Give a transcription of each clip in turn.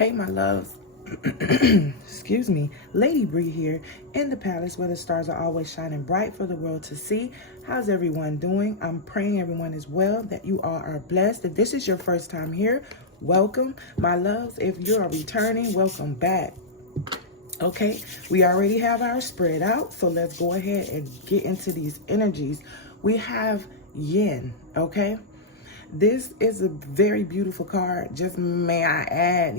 Hey, my loves. Excuse me. Lady Bree here in the palace where the stars are always shining bright for the world to see. How's everyone doing? I'm praying everyone is well, that you all are blessed. If this is your first time here, welcome. My loves, if you are returning, welcome back. Okay, we already have our spread out, so let's go ahead and get into these energies. We have yin, okay? This is a very beautiful card. Just may I add,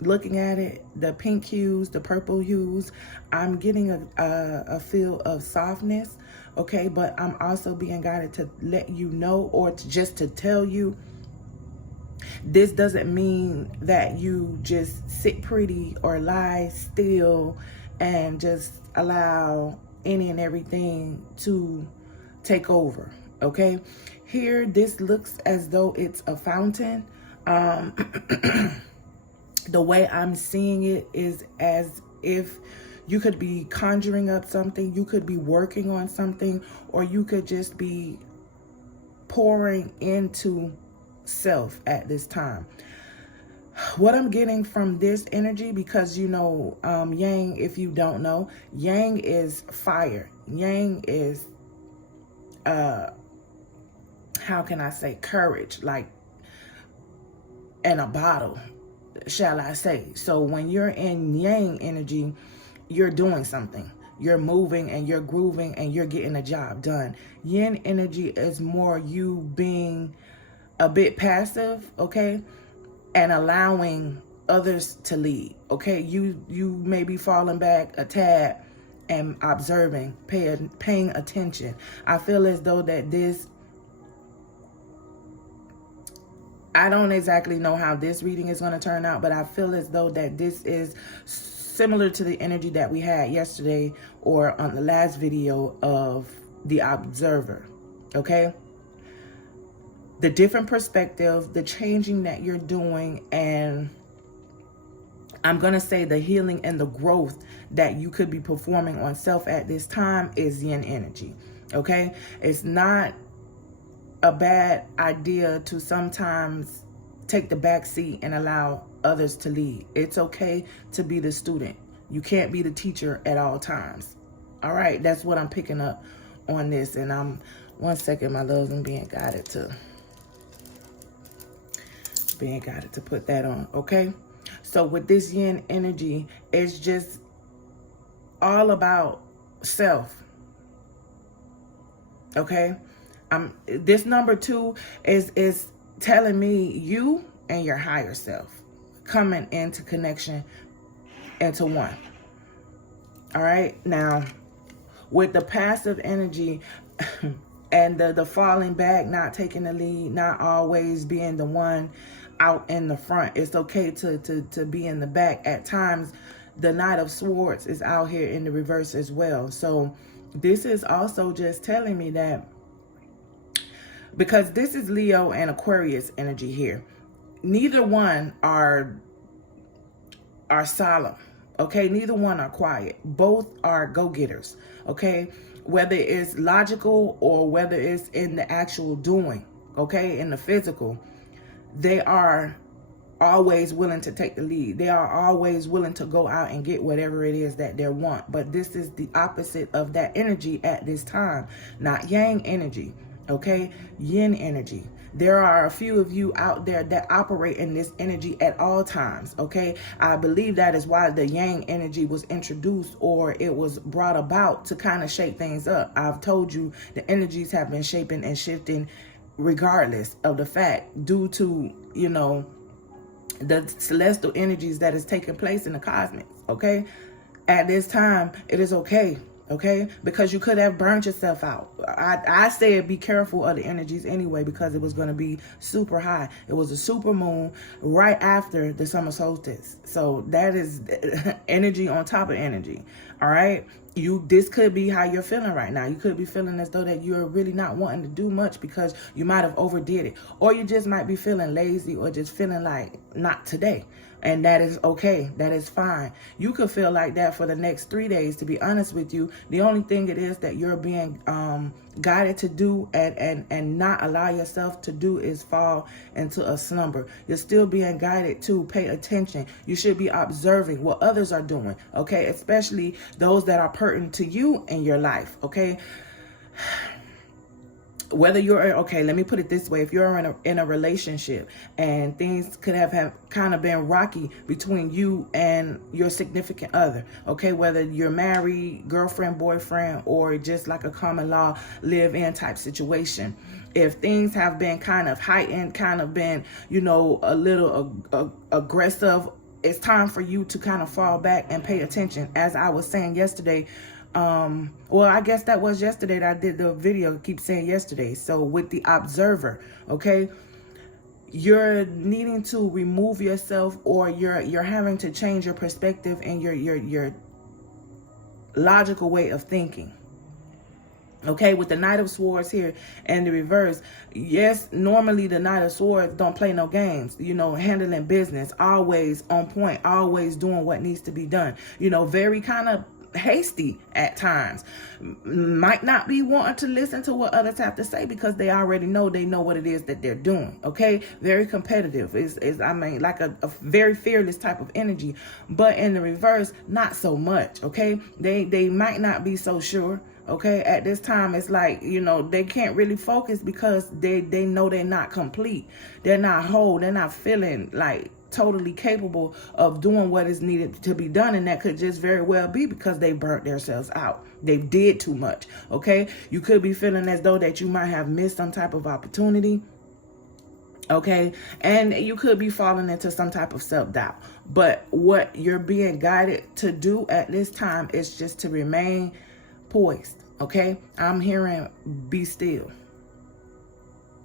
looking at it, the pink hues, the purple hues, I'm getting a feel of softness, okay? But I'm also being guided to let you know, or just to tell you, this doesn't mean that you just sit pretty or lie still and just allow any and everything to take over, okay? Here, this looks as though it's a fountain. The way I'm seeing it is as if you could be conjuring up something, you could be working on something, or you could just be pouring into self at this time. What I'm getting from this energy, because yang, if you don't know, yang is fire. Yang is how can I say, courage, like in a bottle, shall I say. So when you're in yang energy, you're doing something. You're moving and you're grooving and you're getting the job done. Yin energy is more you being a bit passive, okay, and allowing others to lead, okay? You may be falling back a tad and observing, paying attention. I feel as though that this, I don't exactly know how this reading is going to turn out, but I feel as though that this is similar to the energy that we had yesterday or on the last video of the observer, okay? The different perspective, the changing that you're doing, and I'm going to say the healing and the growth that you could be performing on self at this time is yin energy, okay? It's not a bad idea to sometimes take the back seat and allow others to lead. It's okay to be the student. You can't be the teacher at all times. All right, that's what I'm picking up on this. And one second, my loves, I'm being guided to put that on, okay? So with this yin energy, it's just all about self, okay? This number 2 is telling me you and your higher self coming into connection into one. All right, now with the passive energy and the falling back, not taking the lead, not always being the one out in the front, it's okay to be in the back at times. The Knight of Swords is out here in the reverse as well. So this is also just telling me that, because this is Leo and Aquarius energy here, neither one are solemn, okay? Neither one are quiet. Both are go-getters, okay? Whether it's logical or whether it's in the actual doing, okay? In the physical, they are always willing to take the lead. They are always willing to go out and get whatever it is that they want. But this is the opposite of that energy at this time. Not yang energy, okay? Yin energy. There are a few of you out there that operate in this energy at all times, okay? I believe that is why the yang energy was introduced, or it was brought about to kind of shake things up. I've told you the energies have been shaping and shifting regardless of the fact, due to, the celestial energies that is taking place in the cosmics, okay? At this time, it is okay, because you could have burned yourself out. I said be careful of the energies anyway, because it was going to be super high. It was a super moon right after the summer solstice. So that is energy on top of energy, all right? This could be how you're feeling right now. You could be feeling as though that you're really not wanting to do much because you might have overdid it. Or you just might be feeling lazy, or just feeling like not today. And that is okay. That is fine. You could feel like that for the next 3 days, to be honest with you. The only thing it is that you're being guided to do and not allow yourself to do is fall into a slumber. You're still being guided to pay attention. You should be observing what others are doing, okay? Especially those that are pertinent to you in your life, okay? Whether you're, okay, let me put it this way. If you're in a relationship and things could have kind of been rocky between you and your significant other, okay, whether you're married, girlfriend, boyfriend, or just like a common law live-in type situation, if things have been kind of heightened, kind of been, you know, a little aggressive, it's time for you to kind of fall back and pay attention. As I was saying yesterday, well, I guess that was yesterday that I did the video. I keep saying yesterday. So with the observer, okay, you're needing to remove yourself, or you're having to change your perspective and your logical way of thinking. Okay, with the Knight of Swords here and the reverse, yes, normally the Knight of Swords don't play no games, you know, handling business, always on point, always doing what needs to be done, you know, very kind of hasty at times, might not be wanting to listen to what others have to say because they already know what it is that they're doing. Okay, very competitive is I mean, like a very fearless type of energy, but in the reverse, not so much. Okay, they might not be so sure. Okay, at this time, it's like, you know, they can't really focus because they know they're not complete, they're not whole, they're not feeling like totally capable of doing what is needed to be done. And that could just very well be because they burnt themselves out. They did too much. Okay, you could be feeling as though that you might have missed some type of opportunity. Okay, and you could be falling into some type of self-doubt. But what you're being guided to do at this time is just to remain poised. Okay, I'm hearing be still.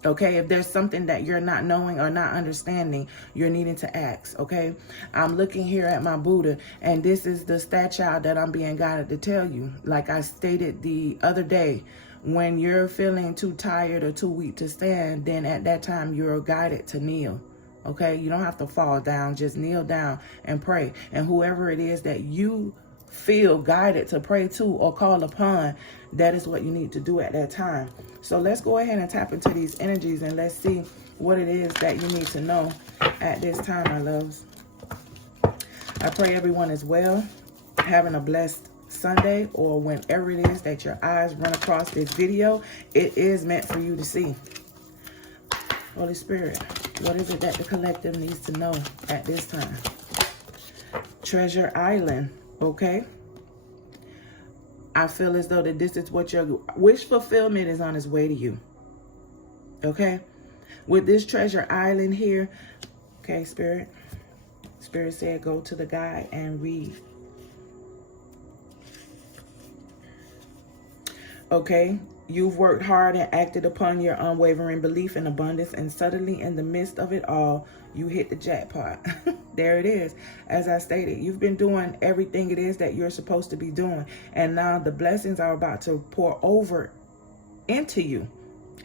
Okay, if there's something that you're not knowing or not understanding, you're needing to ask. Okay, I'm looking here at my Buddha, and this is the stat child that I'm being guided to tell you. Like I stated the other day, when you're feeling too tired or too weak to stand, then at that time you're guided to kneel. Okay, you don't have to fall down, just kneel down and pray. And whoever it is that you feel guided to pray to or call upon, that is what you need to do at that time. So let's go ahead and tap into these energies and let's see what it is that you need to know at this time, my loves. I pray everyone is well, having a blessed Sunday, or whenever it is that your eyes run across this video, it is meant for you to see. Holy Spirit, what is it that the collective needs to know at this time? Treasure Island. Okay, I feel as though that this is what your wish fulfillment is on its way to you. Okay, with this Treasure Island here, okay, Spirit said go to the guide and read. Okay, you've worked hard and acted upon your unwavering belief in abundance, and suddenly in the midst of it all, you hit the jackpot. There it is. As I stated, you've been doing everything it is that you're supposed to be doing, and now the blessings are about to pour over into you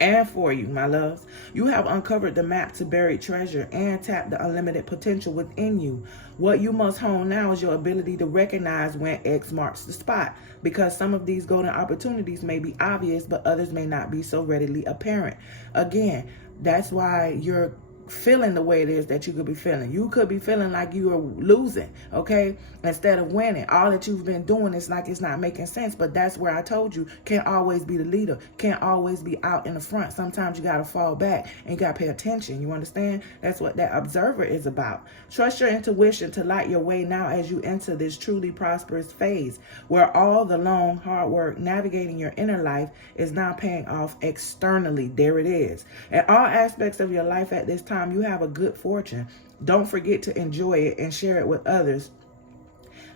and for you, my loves. You have uncovered the map to buried treasure and tapped the unlimited potential within you. What you must hone now is your ability to recognize when X marks the spot, because some of these golden opportunities may be obvious, but others may not be so readily apparent. Again, that's why you're feeling the way it is that you could be feeling. You could be feeling like you are losing, okay, instead of winning. All that you've been doing is like it's not making sense. But that's where I told you, can't always be the leader, can't always be out in the front. Sometimes you got to fall back and you got to pay attention. You understand? That's what that observer is about. Trust your intuition to light your way now as you enter this truly prosperous phase, where all the long hard work navigating your inner life is now paying off externally. There it is. In all aspects of your life at this time, you have a good fortune. Don't forget to enjoy it and share it with others,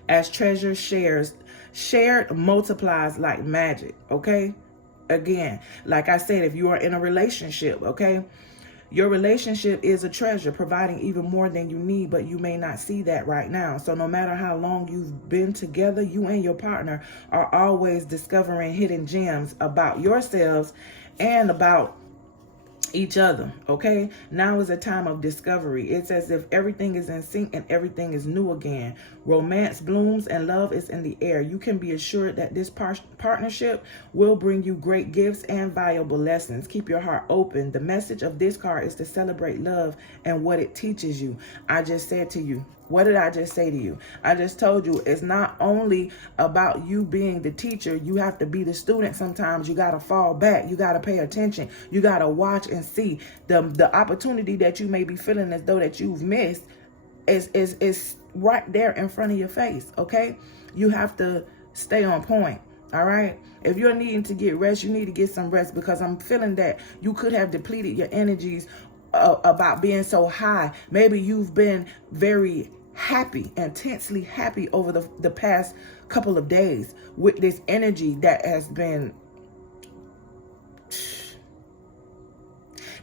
as treasure shared multiplies like magic. Okay, again, like I said, if you are in a relationship, okay, your relationship is a treasure, providing even more than you need, but you may not see that right now. So no matter how long you've been together, you and your partner are always discovering hidden gems about yourselves and about each other. Okay, now is a time of discovery. It's as if everything is in sync and everything is new again. Romance blooms and love is in the air. You can be assured that this partnership will bring you great gifts and valuable lessons. Keep your heart open. The message of this card is to celebrate love and what it teaches you. I just said to you, what did I just say to you? I just told you it's not only about you being the teacher. You have to be the student sometimes. You got to fall back. You got to pay attention. You got to watch and see. The opportunity that you may be feeling as though that you've missed is right there in front of your face, okay? You have to stay on point, all right? If you're needing to get rest, you need to get some rest, because I'm feeling that you could have depleted your energies about being so high. Maybe you've been very happy, intensely happy over the past couple of days with this energy that has been,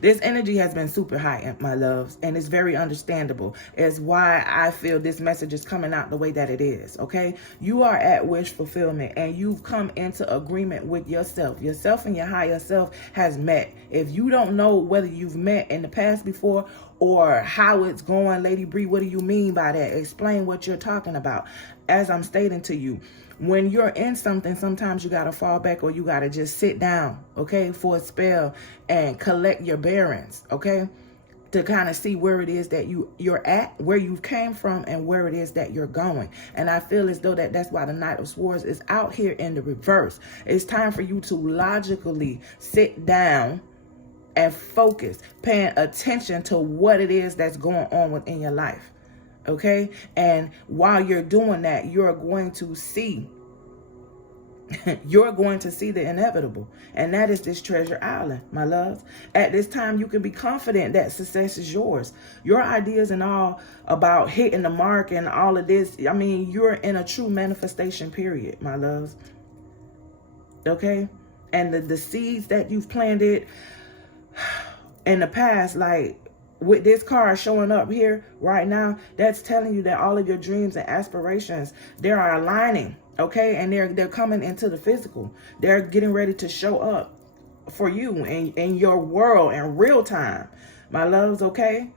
this energy has been super high, my loves, and it's very understandable. It's why I feel this message is coming out the way that it is, okay? You are at wish fulfillment, and you've come into agreement with yourself. Yourself and your higher self has met. If you don't know whether you've met in the past before or how it's going, Lady Bree, what do you mean by that? Explain what you're talking about. As I'm stating to you, when you're in something, sometimes you got to fall back, or you got to just sit down, okay, for a spell and collect your bearings, okay, to kind of see where it is that you're at, where you came from, and where it is that you're going. And I feel as though that's why the Knight of Swords is out here in the reverse. It's time for you to logically sit down and focus, paying attention to what it is that's going on within your life. Okay? And while you're doing that, you're going to see the inevitable. And that is this treasure island, my loves. At this time, you can be confident that success is yours. Your ideas and all about hitting the mark and all of this, I mean, you're in a true manifestation period, my loves. Okay? And the seeds that you've planted in the past, like with this card showing up here right now, that's telling you that all of your dreams and aspirations, they are aligning, okay? And they're coming into the physical. They're getting ready to show up for you in your world in real time, my loves, okay?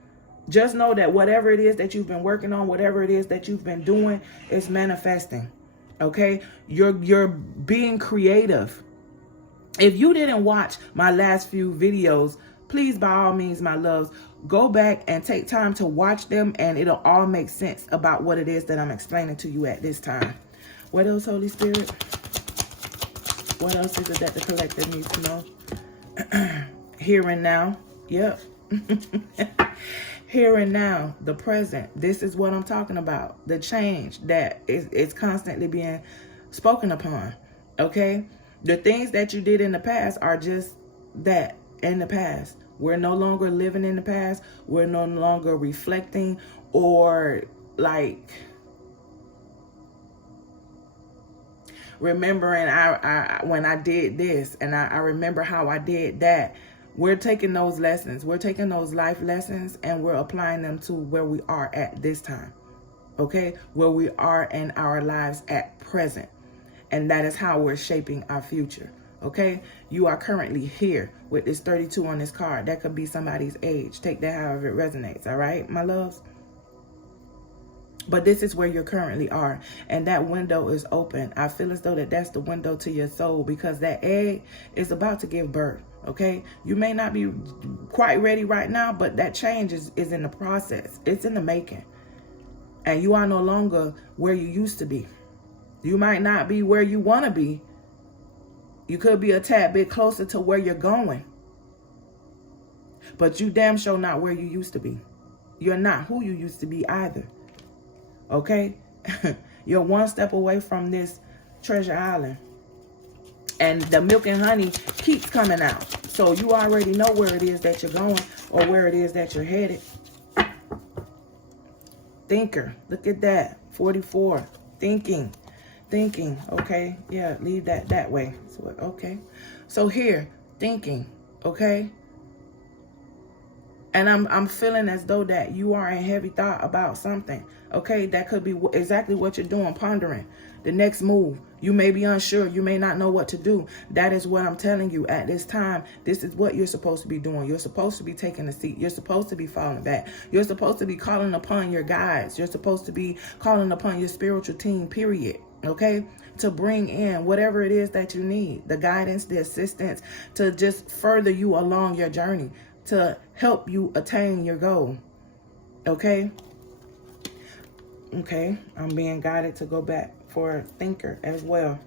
Just know that whatever it is that you've been working on, whatever it is that you've been doing, is manifesting, okay? You're being creative. If you didn't watch my last few videos, please, by all means, my loves, go back and take time to watch them, and it'll all make sense about what it is that I'm explaining to you at this time. What else, Holy Spirit? What else is it that the collective needs to know? Here and now. Yep. Here and now, the present. This is what I'm talking about. The change that is constantly being spoken upon. Okay? The things that you did in the past are just that, in the past. We're no longer living in the past. We're no longer reflecting or like remembering when I did this, and I remember how I did that. We're taking those lessons. We're taking those life lessons, and we're applying them to where we are at this time. Okay? Where we are in our lives at present. And that is how we're shaping our future. Okay, you are currently here with this 32 on this card. That could be somebody's age. Take that however it resonates. All right, my loves. But this is where you currently are, and that window is open. I feel as though that's the window to your soul, because that egg is about to give birth. Okay, you may not be quite ready right now, but that change is in the process. It's in the making, and you are no longer where you used to be. You might not be where you want to be. You could be a tad bit closer to where you're going. But you damn sure not where you used to be. You're not who you used to be either. Okay? You're one step away from this treasure island. And the milk and honey keeps coming out. So you already know where it is that you're going, or where it is that you're headed. Thinker. Look at that. 44. Thinking. Okay, yeah, leave that way. So, okay, so here, thinking, okay, And I'm feeling as though that you are in heavy thought about something. Okay, that could be exactly what you're doing, pondering the next move. You may be unsure. You may not know what to do. That is what I'm telling you at this time. This is what you're supposed to be doing. You're supposed to be taking a seat. You're supposed to be falling back. You're supposed to be calling upon your guides. You're supposed to be calling upon your spiritual team, period. Okay, to bring in whatever it is that you need, the guidance, the assistance, to just further you along your journey, to help you attain your goal. Okay. Okay, I'm being guided to go back for thinker as well.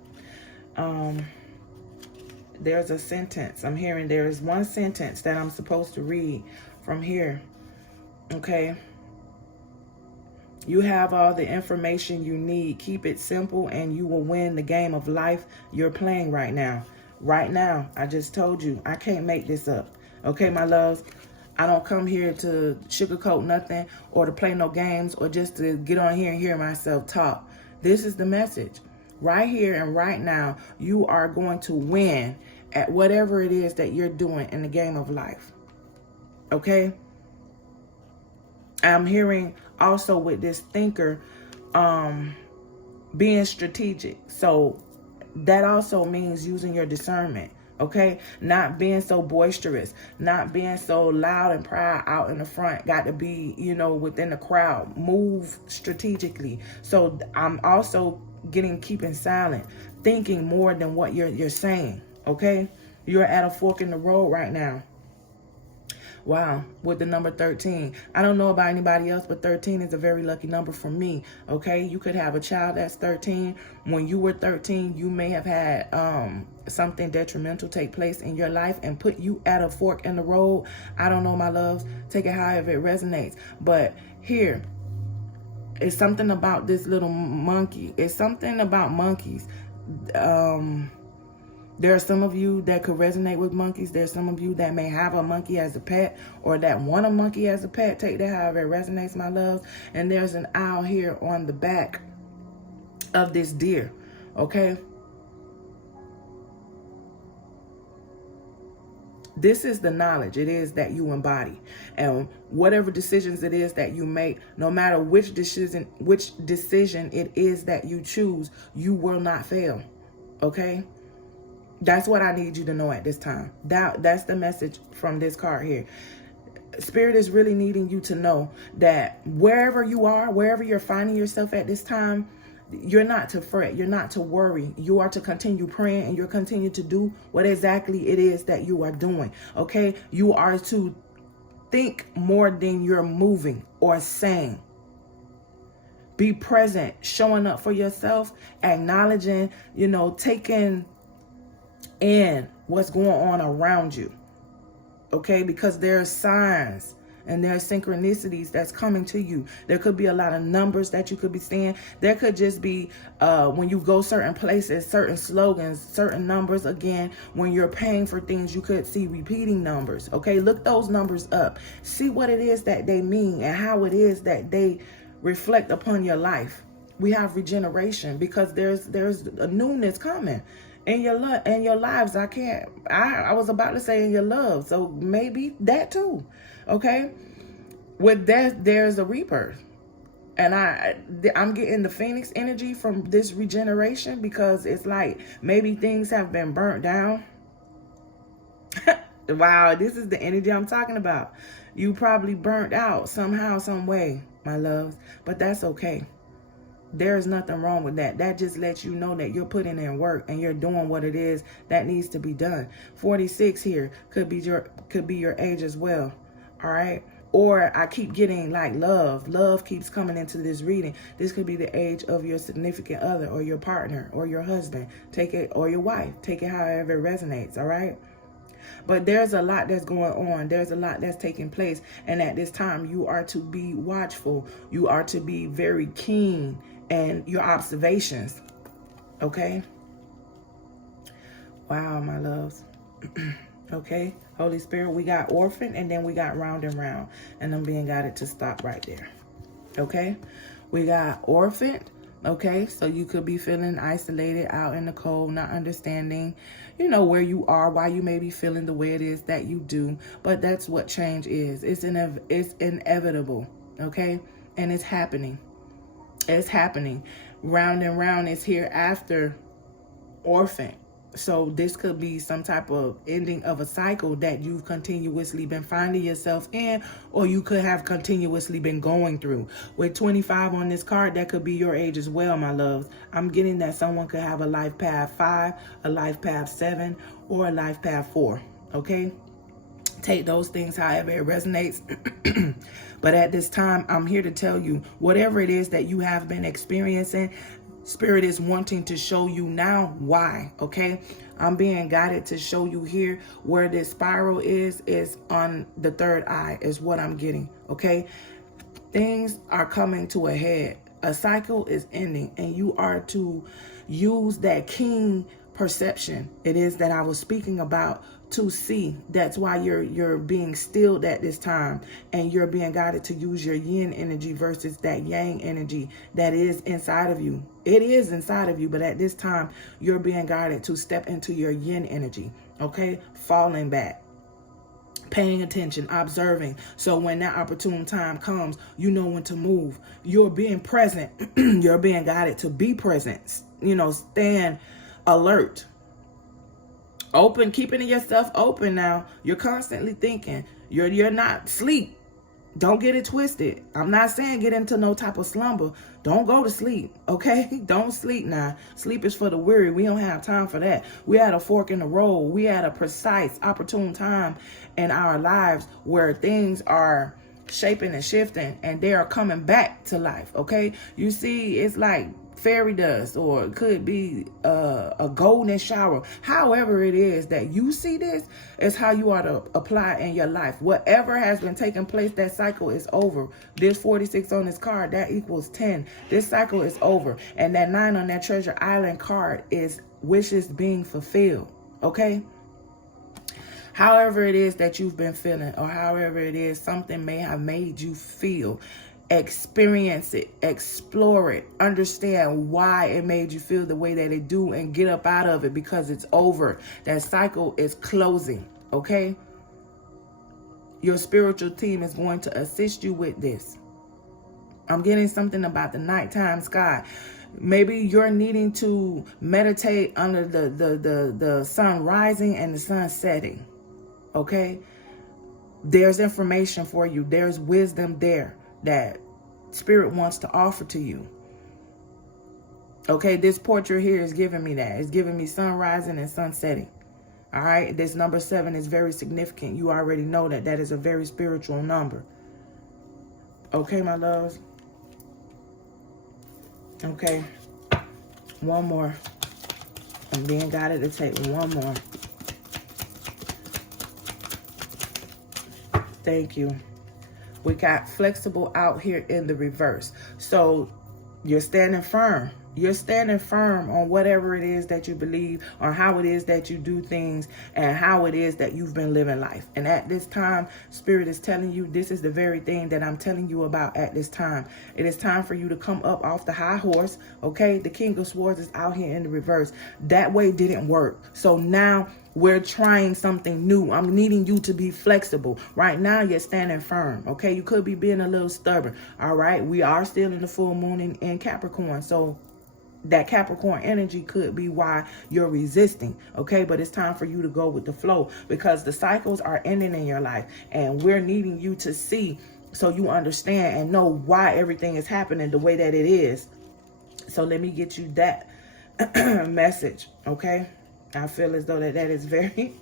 There's a sentence I'm hearing. There is one sentence that I'm supposed to read from here. Okay. You have all the information you need. Keep it simple and you will win the game of life you're playing right now. Right now, I just told you, I can't make this up. Okay, my loves? I don't come here to sugarcoat nothing or to play no games or just to get on here and hear myself talk. This is the message. Right here and right now, you are going to win at whatever it is that you're doing in the game of life. Okay? I'm hearing also with this thinker being strategic. So that also means using your discernment. Okay, not being so boisterous, not being so loud and proud out in the front. Got to be, within the crowd. Move strategically. So I'm also keeping silent, thinking more than what you're saying. Okay, you're at a fork in the road right now. Wow, with the number 13. I don't know about anybody else, but 13 is a very lucky number for me. Okay, you could have a child that's 13. When you were 13, you may have had something detrimental take place in your life and put you at a fork in the road. I don't know, my loves. Take it however it resonates. But here, it's something about this little monkey. It's something about monkeys. There are some of you that could resonate with monkeys. There's some of you that may have a monkey as a pet or that want a monkey as a pet. Take that however it resonates, my loves. And there's an owl here on the back of this deer. Okay? This is the knowledge it is that you embody. And whatever decisions it is that you make, no matter which decision it is that you choose, you will not fail. Okay? That's what I need you to know at this time. That's the message from this card here. Spirit is really needing you to know that wherever you are, wherever you're finding yourself at this time, you're not to fret. You're not to worry. You are to continue praying and you're continue to do what exactly it is that you are doing. Okay? You are to think more than you're moving or saying. Be present, showing up for yourself, acknowledging, taking in what's going on around you. Okay? Because there's signs and there's synchronicities that's coming to you. There could be a lot of numbers that you could be seeing. There could just be, when you go certain places, certain slogans, certain numbers. Again, when you're paying for things, you could see repeating numbers. Okay? Look those numbers up. See what it is that they mean and how it is that they reflect upon your life. We have regeneration because there's a newness coming. In your lives, I was about to say in your love, so maybe that too. Okay, with that, there's a rebirth, and I'm getting the Phoenix energy from this regeneration because it's like maybe things have been burnt down. Wow, this is the energy I'm talking about. You probably burnt out somehow, some way, my loves, but that's okay. There's nothing wrong with that. That just lets you know that you're putting in work and you're doing what it is that needs to be done. 46 here could be your age as well. All right. Or I keep getting like love. Love keeps coming into this reading. This could be the age of your significant other or your partner or your husband. Take it, or your wife. Take it however it resonates. All right. But there's a lot that's going on. There's a lot that's taking place. And at this time, you are to be watchful. You are to be very keen and your observations. Okay? Wow, my loves. Okay? Holy Spirit, we got orphan and then we got round and round. And I'm being guided to stop right there. Okay? We got orphaned, Okay, so you could be feeling isolated, out in the cold, not understanding, you know, where you are, why you may be feeling the way it is that you do. But that's what change is. It's inevitable, okay? And it's happening. It's happening. Round and round is here after orphan. So this could be some type of ending of a cycle that you've continuously been finding yourself in, or you could have continuously been going through. With 25 on this card, that could be your age as well, my loves. I'm getting that someone could have a life path 5, a life path 7, or a life path 4. Okay? Take those things however it resonates. But at this time, I'm here to tell you, whatever it is that you have been experiencing, Spirit is wanting to show you now why, okay? I'm being guided to show you here where this spiral is on the third eye is what I'm getting, okay? Things are coming to a head. A cycle is ending, and you are to use that keen perception it is that I was speaking about to see. That's why you're being stilled at this time, and you're being guided to use your yin energy versus that yang energy that is inside of you. It is inside of you, but at this time you're being guided to step into your yin energy, okay? Falling back, paying attention, observing. So when that opportune time comes, you know when to move. You're being present. You're being guided to be present. You know, stand alert. Open, keeping yourself open now. You're constantly thinking. You're not asleep. Don't get it twisted. I'm not saying get into no type of slumber. Don't go to sleep, okay? Don't sleep now. Sleep is for the weary. We don't have time for that. We at a fork in the road. We at a precise, opportune time in our lives where things are shaping and shifting, and they are coming back to life, okay? You see, it's like fairy dust, or it could be a golden shower. However it is that you see this is how you are to apply in your life. Whatever has been taking place, that cycle is over. This 46 on this card, that equals 10. This cycle is over. And that 9 on that Treasure Island card is wishes being fulfilled, okay? However it is that you've been feeling, or however it is something may have made you feel, experience it, explore it, understand why it made you feel the way that it do, and get up out of it, because it's over. That cycle is closing, okay? Your spiritual team is going to assist you with this. I'm getting something about the nighttime sky. Maybe you're needing to meditate under the sun rising and the sun setting, okay? There's information for you. There's wisdom there that Spirit wants to offer to you. Okay, this portrait here is giving me that. It's giving me sun rising and sun setting. All right, this number 7 is very significant. You already know that that is a very spiritual number. Okay, my loves. Okay, one more. I'm being guided to take one more. Thank you. We got flexible out here in the reverse. So you're standing firm. You're standing firm on whatever it is that you believe, on how it is that you do things, and how it is that you've been living life. And at this time, Spirit is telling you this is the very thing that I'm telling you about at this time. It is time for you to come up off the high horse, okay? The King of Swords is out here in the reverse. That way didn't work. So now we're trying something new. I'm needing you to be flexible. Right now, you're standing firm, okay? You could be being a little stubborn, all right? We are still in the full moon in Capricorn, so that Capricorn energy could be why you're resisting, okay? But it's time for you to go with the flow, because the cycles are ending in your life, and we're needing you to see so you understand and know why everything is happening the way that it is. So let me get you that message, okay? I feel as though that is very,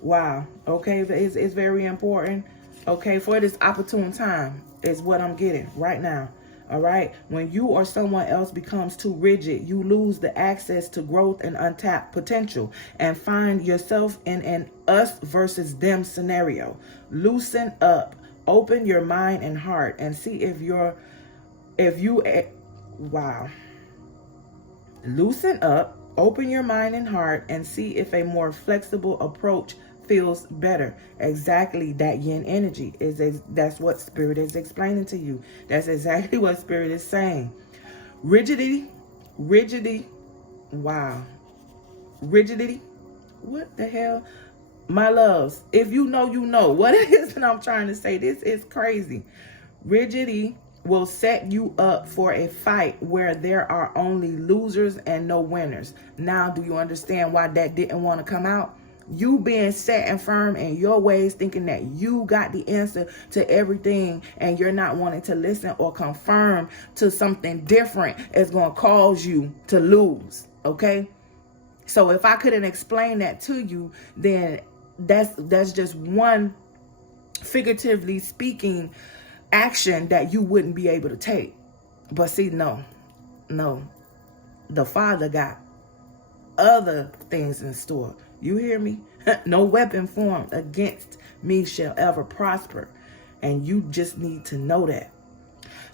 wow, okay? It's very important, okay? For this opportune time is what I'm getting right now. All right. When you or someone else becomes too rigid, you lose the access to growth and untapped potential, and find yourself in an us versus them scenario. Loosen up, open your mind and heart, and see Loosen up, open your mind and heart, and see if a more flexible approach feels better. Exactly, that yin energy that's what Spirit is explaining to you. That's exactly what Spirit is saying. Rigidity Rigidity. Wow. Rigidity. What the hell? My loves, if you know, you know what it is that I'm trying to say. This is crazy. Rigidity will set you up for a fight where there are only losers and no winners. Now, do you understand why that didn't want to come out? You being set and firm in your ways, thinking that you got the answer to everything, and you're not wanting to listen or confirm to something different, is going to cause you to lose. Okay? So if I couldn't explain that to you, then that's just one, figuratively speaking, action that you wouldn't be able to take. But see, no, the Father got other things in store. You hear me? No weapon formed against me shall ever prosper. And you just need to know that.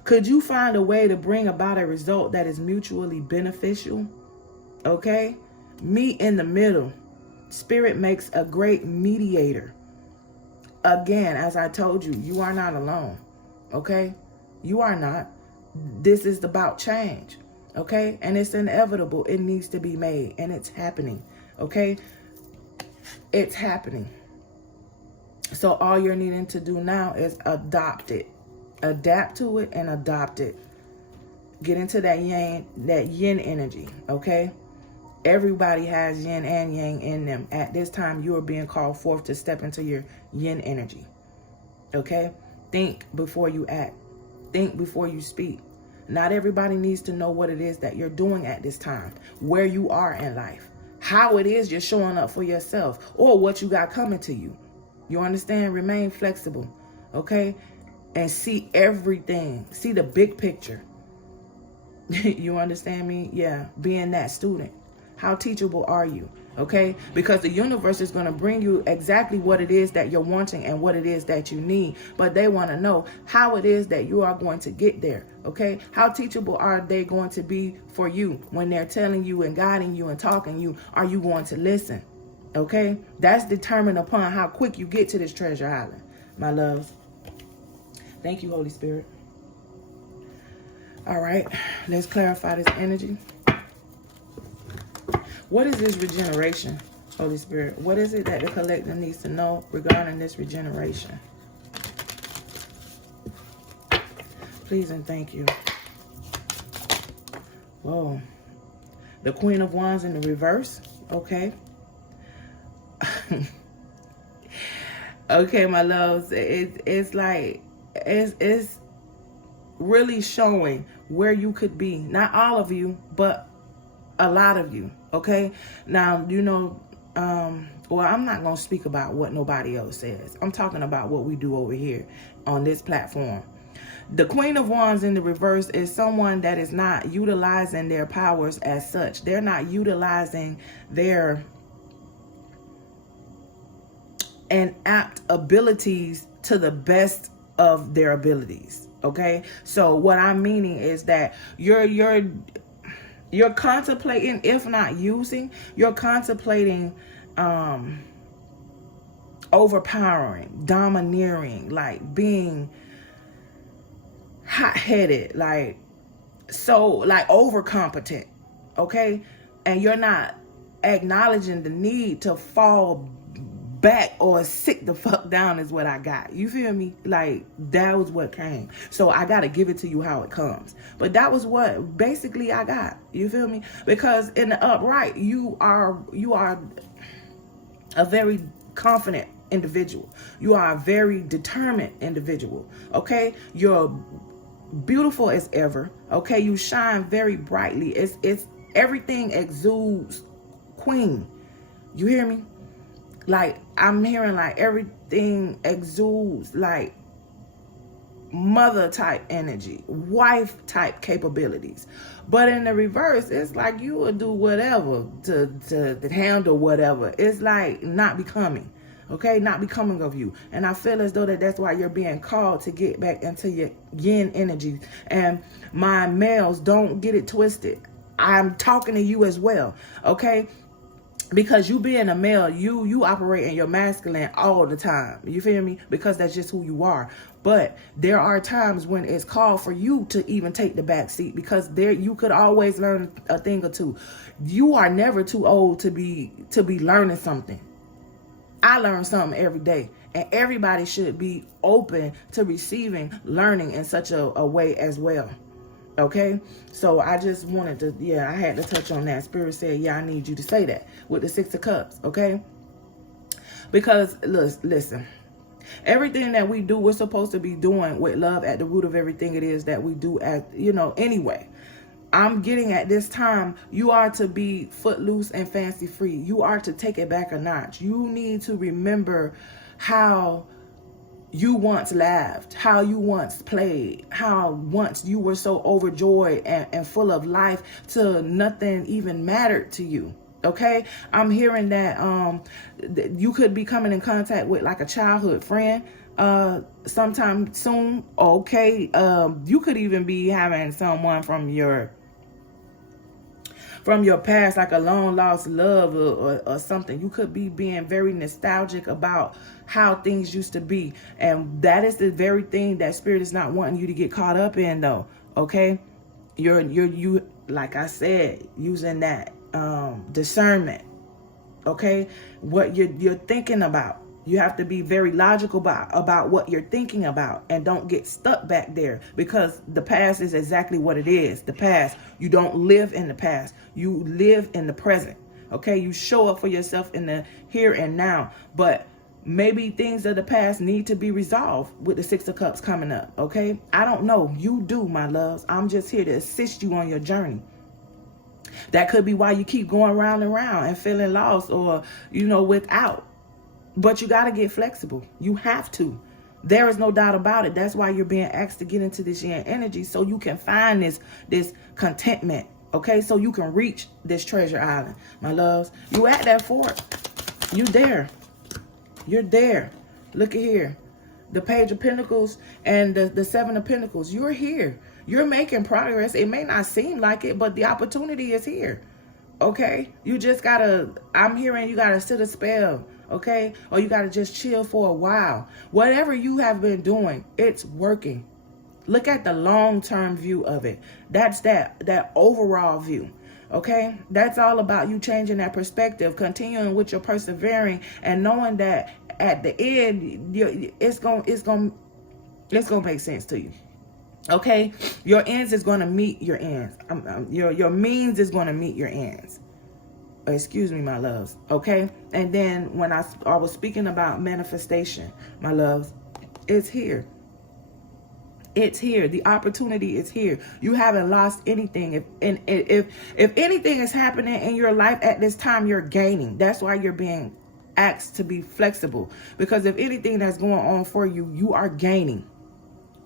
Could you find a way to bring about a result that is mutually beneficial? Okay? Meet in the middle. Spirit makes a great mediator. Again, as I told you, you are not alone. Okay? You are not. This is about change. Okay? And it's inevitable. It needs to be made. And it's happening. Okay? It's happening. So all you're needing to do now is adopt it. Adapt to it and adopt it. Get into that yin energy. Okay? Everybody has yin and yang in them. At this time, you are being called forth to step into your yin energy. Okay? Think before you act. Think before you speak. Not everybody needs to know what it is that you're doing at this time, where you are in life, how it is you're showing up for yourself, or what you got coming to you. You understand? Remain flexible. Okay? And see everything. See the big picture. You understand me? Yeah. Being that student. How teachable are you? Okay? Because the universe is going to bring you exactly what it is that you're wanting and what it is that you need. But they want to know how it is that you are going to get there. Okay? How teachable are they going to be for you when they're telling you and guiding you and talking you? Are you going to listen? Okay? That's determined upon how quick you get to this treasure island, my loves. Thank you, Holy Spirit. All right. Let's clarify this energy. What is this regeneration, Holy Spirit? What is it that the collective needs to know regarding this regeneration? Please and thank you. Whoa. The Queen of Wands in the reverse. Okay. Okay, my loves. It's like, it's really showing where you could be. Not all of you, but a lot of you. Okay, now, you know, well, I'm not going to speak about what nobody else says. I'm talking about what we do over here on this platform. The Queen of Wands in the reverse is someone that is not utilizing their powers as such. They're not utilizing their inapt abilities to the best of their abilities. Okay, so what I'm meaning is that you're contemplating, if not using, you're contemplating overpowering, domineering, like being hot-headed, like overcompetent, okay? And you're not acknowledging the need to fall back or sit the fuck down is what I got. You feel me? Like, that was what came. So I got to give it to you how it comes. But that was what basically I got. You feel me? Because in the upright, you are a very confident individual. You are a very determined individual. Okay? You're beautiful as ever. Okay? You shine very brightly. It's everything exudes queen. You hear me? Like, I'm hearing like everything exudes like mother type energy, wife type capabilities. But in the reverse, it's like you will do whatever to handle whatever. It's like not becoming, okay? Not becoming of you. And I feel as though that's why you're being called to get back into your yin energy. And my males, don't get it twisted. I'm talking to you as well, okay? Because you being a male, you operate in your masculine all the time. You feel me? Because that's just who you are. But there are times when it's called for you to even take the back seat, because there you could always learn a thing or two. You are never too old to be learning something. I learn something every day, and everybody should be open to receiving learning in such a way as well. Okay, so I just wanted to, I had to touch on that. Spirit said, I need you to say that with the Six of Cups, okay? Because, listen, everything that we do, we're supposed to be doing with love at the root of everything it is that we do anyway. I'm getting at this time, you are to be footloose and fancy free. You are to take it back a notch. You need to remember how you once laughed, how you once played, how once you were so overjoyed and full of life to nothing even mattered to you. Okay, I'm hearing that you could be coming in contact with like a childhood friend sometime soon. Okay, you could even be having someone from your past, like a long lost love or something. You could be being very nostalgic about how things used to be, and that is the very thing that Spirit is not wanting you to get caught up in, though. Okay, you like I said, using that discernment. Okay, what you're thinking about. You have to be very logical about what you're thinking about, and don't get stuck back there, because the past is exactly what it is. The past. You don't live in the past. You live in the present. Okay, you show up for yourself in the here and now, but maybe things of the past need to be resolved with the Six of Cups coming up. Okay, I don't know. You do, my loves. I'm just here to assist you on your journey. That could be why you keep going round and round and feeling lost, or without. But you got to get flexible. You have to. There is no doubt about it. That's why you're being asked to get into this yin energy, so you can find this contentment. Okay, so you can reach this treasure island, my loves. You at that fort. You there. You're there. Look at here. The Page of Pentacles and the Seven of Pentacles. You're here. You're making progress. It may not seem like it, but the opportunity is here. Okay? You just gotta, I'm hearing you gotta sit a spell. Okay? Or you gotta just chill for a while. Whatever you have been doing, it's working. Look at the long-term view of it. That's that overall view. Okay? That's all about you changing that perspective, continuing with your persevering, and knowing that at the end, it's gonna make sense to you. Okay? Your ends is gonna meet your ends. Your means is gonna meet your ends. Excuse me, my loves. Okay? And then when I was speaking about manifestation, my loves, it's here. It's here. The opportunity is here. You haven't lost anything. If anything is happening in your life at this time, you're gaining. That's why you're being asked to be flexible. Because if anything that's going on for you, you are gaining.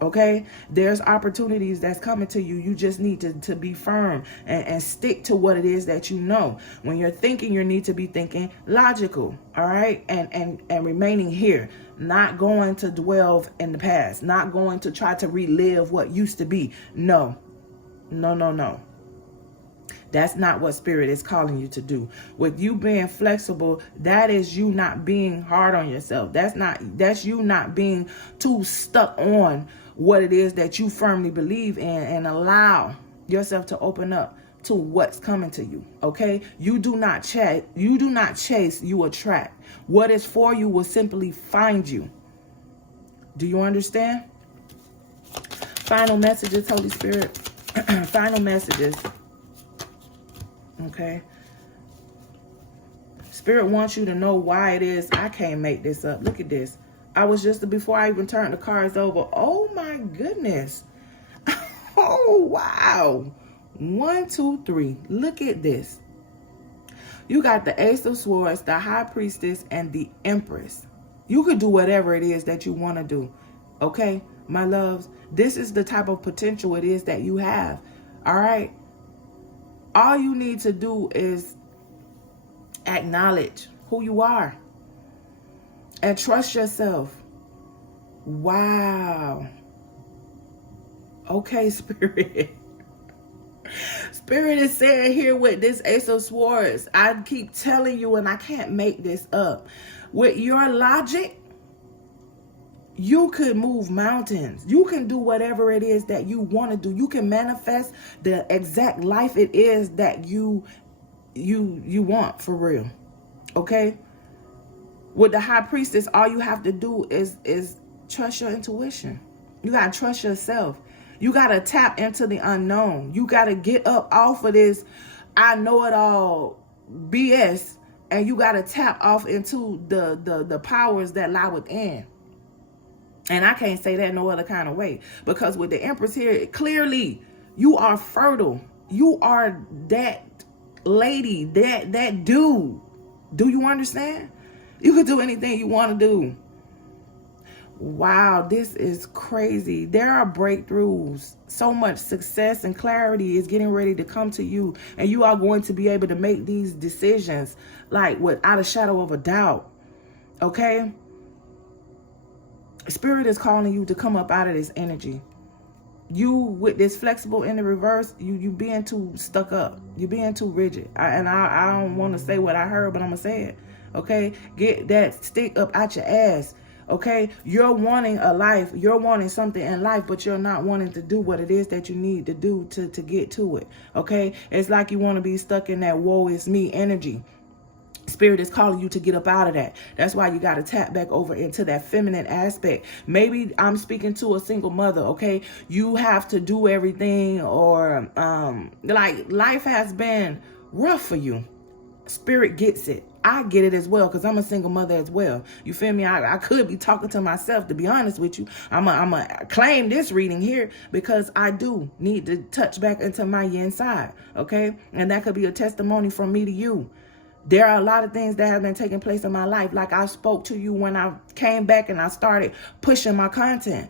Okay? There's opportunities that's coming to you. You just need to be firm and stick to what it is that you know. When you're thinking, you need to be thinking logical. All right? And remaining here. Not going to dwell in the past. Not going to try to relive what used to be. No. No, no, no. That's not what Spirit is calling you to do. With you being flexible, that is you not being hard on yourself. That's you not being too stuck on what it is that you firmly believe in, and allow yourself to open up to what's coming to you. Okay? You do not chase, you attract. What is for you will simply find you. Do you understand? Final messages, Holy Spirit. Final messages. Okay? Spirit wants you to know why it is. I can't make this up. Look at this. I was just, before I even turned the cards over. Oh my goodness. Oh, wow. 1, 2, 3. Look at this. You got the Ace of Swords, the High Priestess, and the Empress. You could do whatever it is that you want to do. Okay, my loves? This is the type of potential it is that you have. All right? All you need to do is acknowledge who you are. And trust yourself. Wow. Okay, Spirit. Spirit is saying here with this Ace of Swords, I keep telling you, and I can't make this up. With your logic, you could move mountains. You can do whatever it is that you want to do. You can manifest the exact life it is that you want for real. Okay? With the High Priestess, all you have to do is trust your intuition. You got to trust yourself. You got to tap into the unknown. You got to get up off of this I know it all BS, and you got to tap off into the powers that lie within. And I can't say that no other kind of way, because with the Empress here, clearly you are fertile. You are that lady, that dude. Do you understand? You could do anything you want to do. Wow, this is crazy. There are breakthroughs. So much success and clarity is getting ready to come to you. And you are going to be able to make these decisions like without a shadow of a doubt. Okay? Spirit is calling you to come up out of this energy. You with this flexible in the reverse, you being too stuck up. You being too rigid. I don't want to say what I heard, but I'm going to say it. Okay? Get that stick up out your ass. Okay, you're wanting a life, you're wanting something in life, but you're not wanting to do what it is that you need to do to get to it. Okay, it's like you want to be stuck in that woe is me energy. Spirit is calling you to get up out of that. That's why you got to tap back over into that feminine aspect. Maybe I'm speaking to a single mother. Okay, you have to do everything, or like life has been rough for you. Spirit gets it. I get it as well, because I'm a single mother as well. You feel me? I could be talking to myself, to be honest with you. I'm a claim this reading here, because I do need to touch back into my yin side. Okay? And that could be a testimony from me to you. There are a lot of things that have been taking place in my life. Like I spoke to you when I came back and I started pushing my content.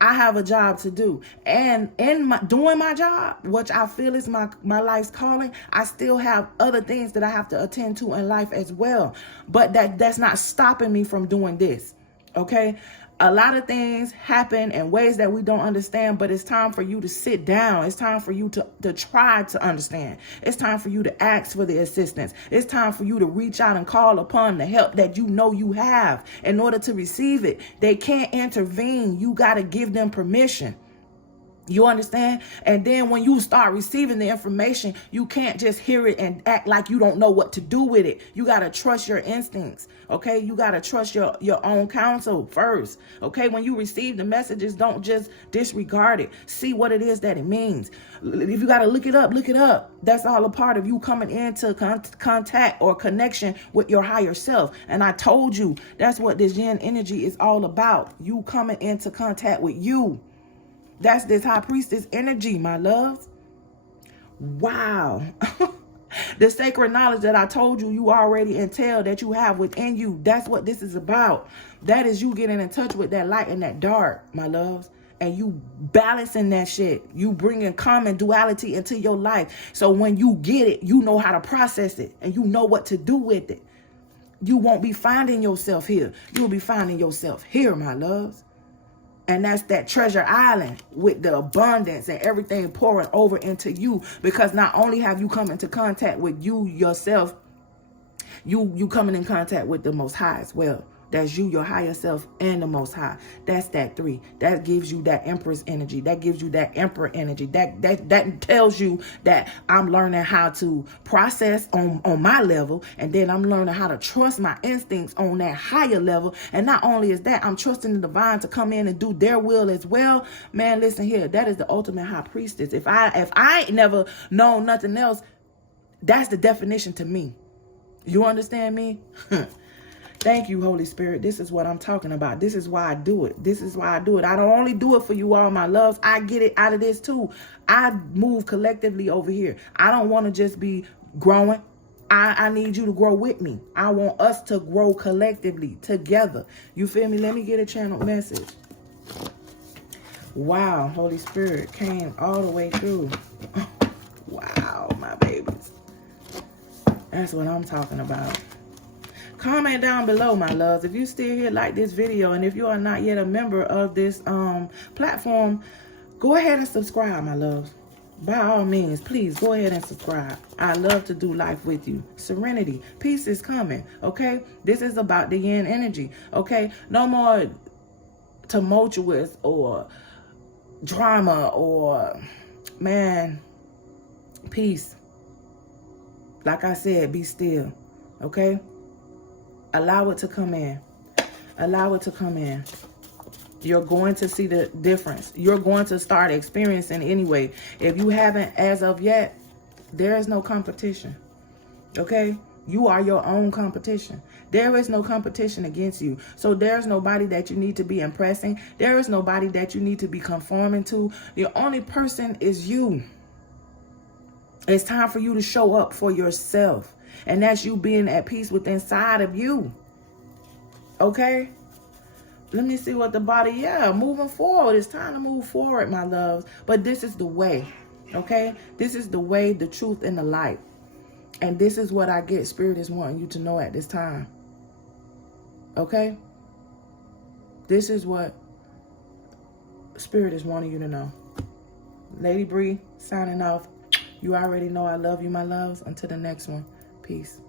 I have a job to do, and in doing my job, which I feel is my life's calling, I still have other things that I have to attend to in life as well. But that's not stopping me from doing this. Okay, a lot of things happen in ways that we don't understand, but it's time for you to sit down. It's time for you to try to understand. It's time for you to ask for the assistance. It's time for you to reach out and call upon the help that you know you have in order to receive it. They can't intervene. You got to give them permission. You understand? And then when you start receiving the information, you can't just hear it and act like you don't know what to do with it. You got to trust your instincts. Okay? You got to trust your own counsel first. Okay? When you receive the messages, don't just disregard it. See what it is that it means. If you got to look it up, look it up. That's all a part of you coming into contact or connection with your higher self. And I told you, that's what this yin energy is all about. You coming into contact with you. That's this High Priestess energy, my love. Wow. The sacred knowledge that I told you, you already entail, that you have within you. That's what this is about. That is you getting in touch with that light and that dark, my loves. And you balancing that shit. You bringing common duality into your life. So when you get it, you know how to process it. And you know what to do with it. You won't be finding yourself here. You'll be finding yourself here, my loves. And that's that treasure island with the abundance and everything pouring over into you. Because not only have you come into contact with you yourself, you coming in contact with the Most High as well. That's you, your higher self, and the Most High. That's that 3. That gives you that Empress energy. That gives you that Emperor energy. That tells you that I'm learning how to process on my level, and then I'm learning how to trust my instincts on that higher level. And not only is that, I'm trusting the divine to come in and do their will as well. Man, listen here. That is the ultimate High Priestess. If I ain't never known nothing else, that's the definition to me. You understand me? Thank you, Holy Spirit. This is what I'm talking about. This is why I do it. This is why I do it. I don't only do it for you all, my loves. I get it out of this too. I move collectively over here. I don't want to just be growing. I need you to grow with me. I want us to grow collectively together. You feel me? Let me get a channel message. Wow, Holy Spirit came all the way through. Wow, my babies. That's what I'm talking about. Comment down below, my loves, if you still here, like this video, and if you are not yet a member of this platform, go ahead and subscribe, my loves. by all means, please go ahead and subscribe. I love to do life with you. Serenity. Peace is coming. Okay? This is about the yin energy. Okay? No more tumultuous or drama or, man, peace. Like I said, be still. Okay? Allow it to come in. Allow it to come in. You're going to see the difference. You're going to start experiencing anyway. If you haven't as of yet, there is no competition. Okay? You are your own competition. There is no competition against you. So there's nobody that you need to be impressing. There is nobody that you need to be conforming to. The only person is you. It's time for you to show up for yourself. And that's you being at peace with inside of you. Okay? Let me see what the body, moving forward. It's time to move forward, my loves. But this is the way, okay? This is the way, the truth, and the light. And this is what I get Spirit is wanting you to know at this time. Okay? This is what Spirit is wanting you to know. Lady Bree, signing off. You already know I love you, my loves. Until the next one. Peace.